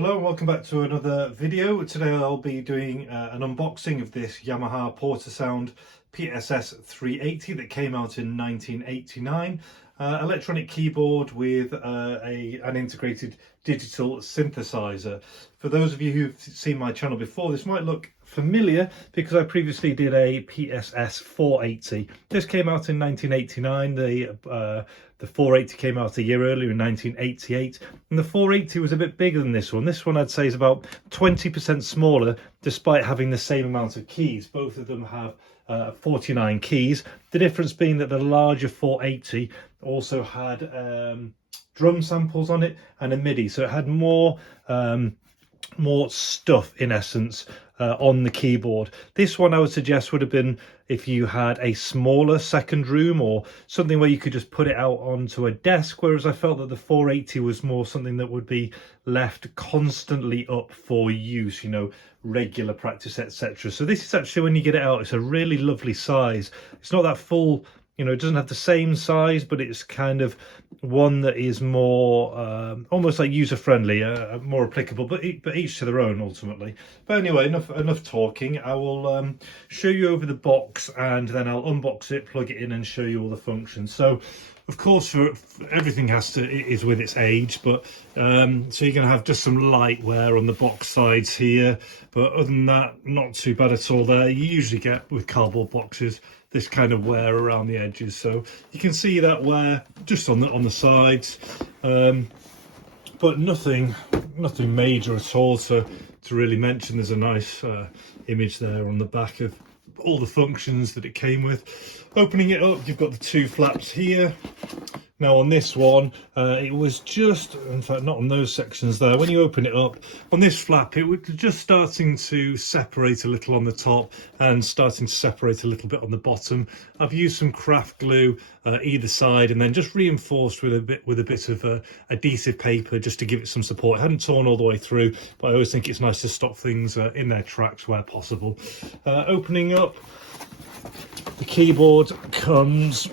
Hello and welcome back to another video. Today I'll be doing an unboxing of this Yamaha Portasound PSS-380 that came out in 1989. Electronic keyboard with an integrated digital synthesizer. For those of you who've seen my channel before, this might look familiar because I previously did a PSS-480. This came out in 1989. The 480 came out a year earlier in 1988, and the 480 was a bit bigger than this one. This one I'd say is about 20% smaller, despite having the same amount of keys. Both of them have 49 keys. The difference being that the larger 480 also had drum samples on it and a MIDI, so it had more stuff in essence on the keyboard. This one I would suggest would have been if you had a smaller second room or something where you could just put it out onto a desk, whereas I felt that the 480 was more something that would be left constantly up for use, you know, regular practice, etc. So this is actually, when you get it out, it's a really lovely size. It's not that full, you know, it doesn't have the same size, but it's kind of one that is more almost like user-friendly, more applicable, but each to their own ultimately. But anyway, enough talking. I will show you over the box, and then I'll unbox it, plug it in, and show you all the functions. So of course, for everything is with its age, but so you're going to have just some light wear on the box sides here, but other than that, not too bad at all there. You usually get with cardboard boxes this kind of wear around the edges, so you can see that wear just on the sides, but nothing major at all to really mention. There's a nice image there on the back of all the functions that it came with. Opening it up, you've got the two flaps here. Now on this one, it was just, in fact not on those sections there, when you open it up, on this flap it was just starting to separate a little on the top and starting to separate a little bit on the bottom. I've used some craft glue either side, and then just reinforced with a bit of adhesive paper just to give it some support. It hadn't torn all the way through, but I always think it's nice to stop things in their tracks where possible. Opening up, the keyboard comes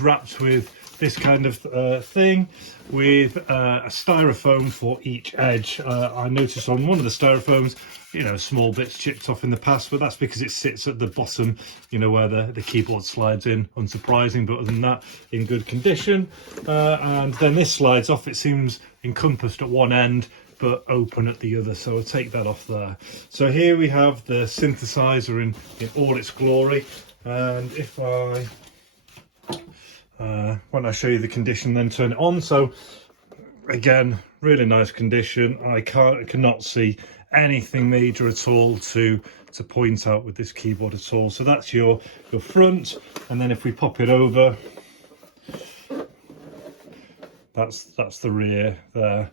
wrapped with this kind of thing with a styrofoam for each edge. I noticed on one of the styrofoams, you know, small bits chipped off in the past, but that's because it sits at the bottom, you know, where the keyboard slides in. Unsurprising, but other than that, in good condition. And then this slides off. It seems encompassed at one end but open at the other, so I'll take that off there. So here we have the synthesizer in all its glory, and if when I show you the condition, then turn it on. So again, really nice condition. I cannot see anything major at all to point out with this keyboard at all. So that's your front, and then if we pop it over, that's the rear there.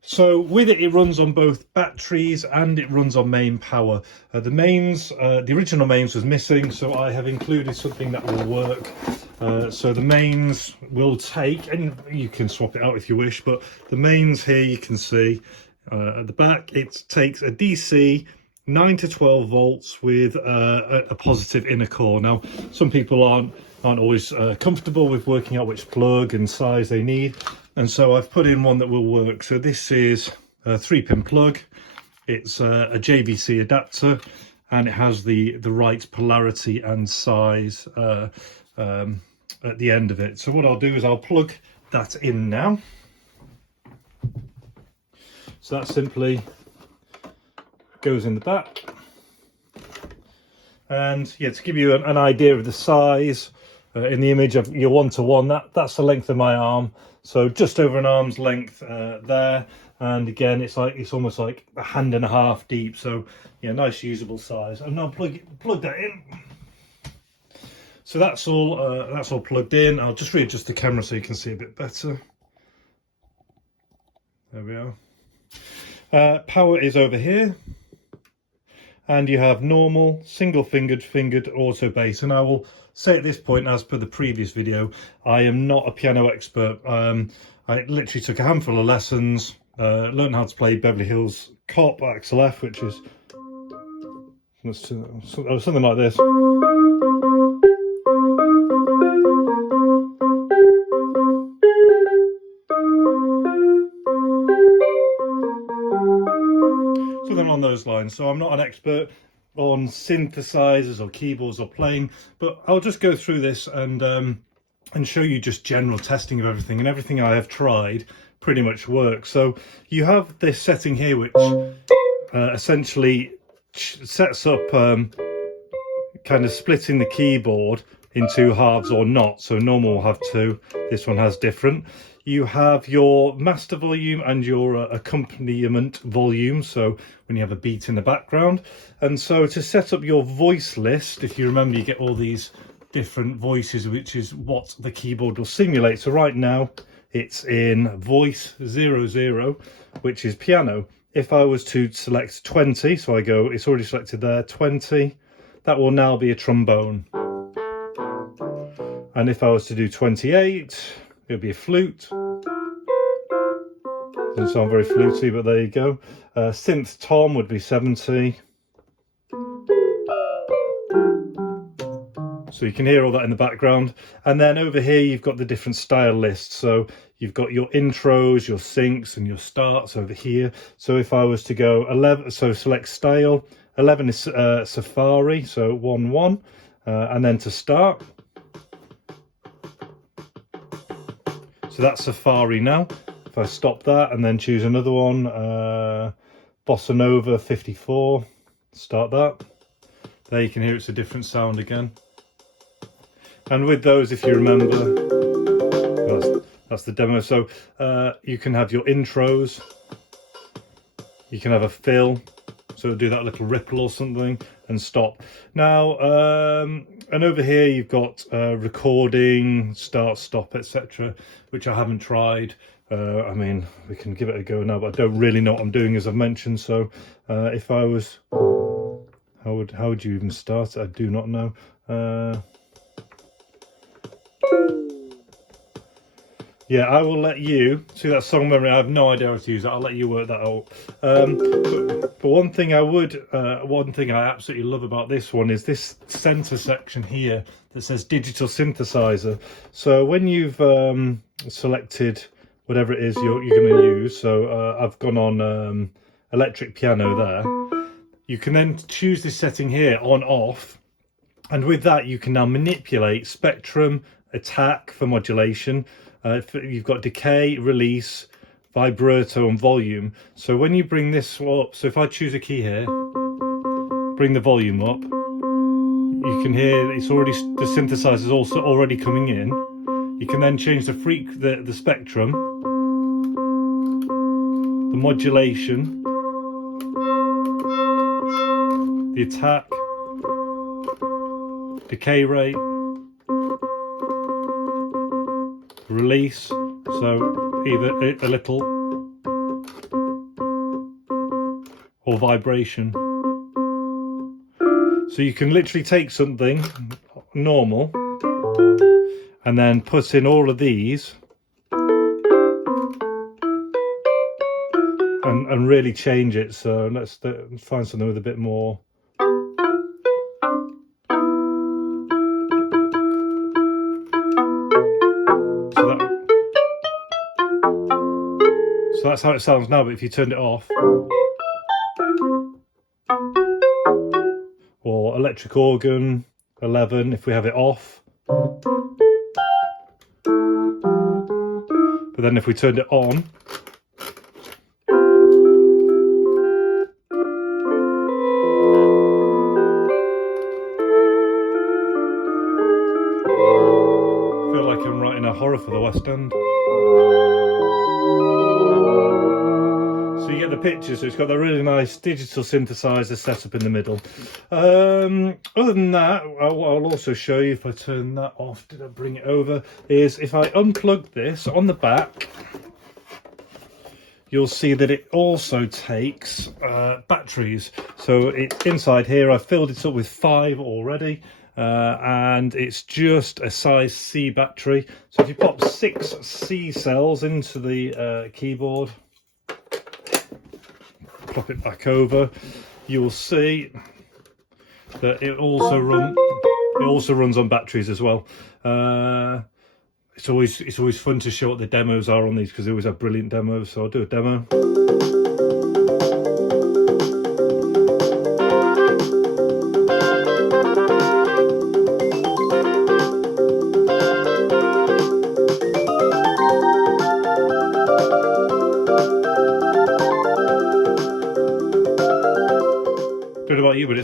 So with it, it runs on both batteries and it runs on main power. The original mains was missing, so I have included something that will work. So the mains will take, and you can swap it out if you wish, but the mains here you can see at the back, it takes a DC 9 to 12 volts with a positive inner core. Now, some people aren't always comfortable with working out which plug and size they need, and so I've put in one that will work. So this is a 3-pin plug. It's a JVC adapter, and it has the right polarity and size at the end of it. So what I'll do is I'll plug that in now. So that simply goes in the back, and yeah, to give you an idea of the size, in the image of your 1-to-1, that's the length of my arm, so just over an arm's length there. And again, it's almost like a hand and a half deep, so yeah, nice usable size. And now plug that in. So that's all plugged in. I'll just readjust the camera so you can see a bit better. There we are. Power is over here, and you have normal single fingered auto bass. And I will say at this point, as per the previous video, I am not a piano expert. I literally took a handful of lessons, learned how to play Beverly Hills Cop XLF, which is something like this. again. So I'm not an expert on synthesizers or keyboards or playing, but I'll just go through this and show you just general testing of everything, and everything I have tried pretty much works. So you have this setting here which essentially sets up kind of splitting the keyboard in two halves or not. So normal will have two, this one has different. You have your master volume and your accompaniment volume, so when you have a beat in the background. And so to set up your voice list, if you remember, you get all these different voices, which is what the keyboard will simulate. So right now it's in voice 00, which is piano. If I was to select 20, so I go, it's already selected there, 20, that will now be a trombone. And if I was to do 28, it would be a flute. Doesn't sound very fluty, but there you go. Synth tom would be 70. So you can hear all that in the background. And then over here, you've got the different style lists. So you've got your intros, your syncs, and your starts over here. So if I was to go 11, so select style, 11 is Safari, so 1-1. And then to start. So that's Safari now. If I stop that and then choose another one, Bossa Nova 54, start that. There you can hear it's a different sound again. And with those, if you remember, that's the demo. So you can have your intros, you can have a fill, so do that little ripple or something, and stop. Now, and over here you've got recording, start, stop, etc., which I haven't tried. I mean, we can give it a go now, but I don't really know what I'm doing, as I've mentioned. So if I was, how would you even start it? I do not know. Yeah, I will let you see that song memory. I have no idea how to use it. I'll let you work that out. But one thing I absolutely love about this one is this center section here that says digital synthesizer. So when you've selected whatever it is you're going to use, so I've gone on electric piano there. You can then choose this setting here on off, and with that you can now manipulate spectrum, attack for modulation. You've got decay, release, vibrato and volume. So when you bring this up, so if I choose a key here, bring the volume up, you can hear it's already, the synthesizer is also already coming in. You can then change the spectrum, the modulation, the attack, decay rate, release, so either a little or vibration. So you can literally take something normal and then put in all of these and really change it. So let's find something with a bit more. So that's how it sounds now, but if you turned it off, or electric organ 11 if we have it off, but then if we turned it on, I feel like I'm writing a horror for the West End. So you get the picture, so it's got that really nice digital synthesizer set up in the middle. Other than that, what I'll also show you, if I turn that off, did I bring it over, is if I unplug this on the back, you'll see that it also takes batteries. So it's inside here, I've filled it up with 5 already. And it's just a size C battery. So if you pop 6 C cells into the keyboard, plop it back over, you will see that it also runs on batteries as well. It's always fun to show what the demos are on these, because they always have brilliant demos. So I'll do a demo.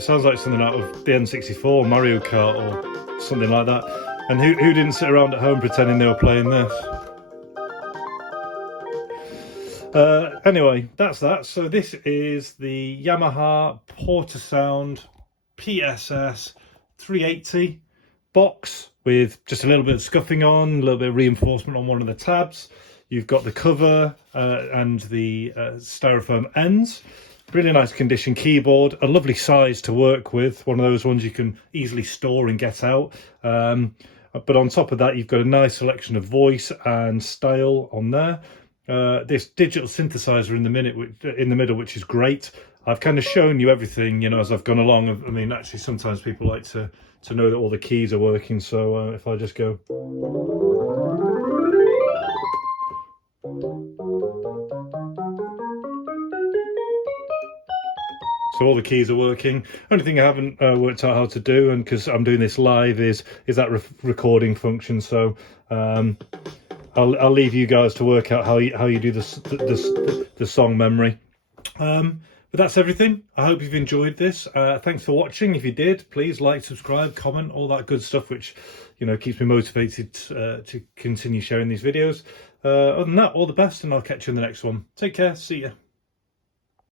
sounds like something out of the N64, Mario Kart or something like that. And who didn't sit around at home pretending they were playing this? Anyway, that's that. So this is the Yamaha Portasound PSS-380 box with just a little bit of scuffing on, a little bit of reinforcement on one of the tabs. You've got the cover and the styrofoam ends. Really nice condition keyboard, a lovely size to work with, one of those ones you can easily store and get out. But on top of that, you've got a nice selection of voice and style on there. This digital synthesizer in the middle, which is great. I've kind of shown you everything, you know, as I've gone along. I mean, actually, sometimes people like to know that all the keys are working. So if I just go. So all the keys are working. Only thing I haven't worked out how to do, and because I'm doing this live, is that recording function. So I'll leave you guys to work out how you do the song memory. But that's everything. I hope you've enjoyed this. Thanks for watching. If you did, please like, subscribe, comment, all that good stuff, which, you know, keeps me motivated to continue sharing these videos. Other than that, all the best, and I'll catch you in the next one. Take care. See ya.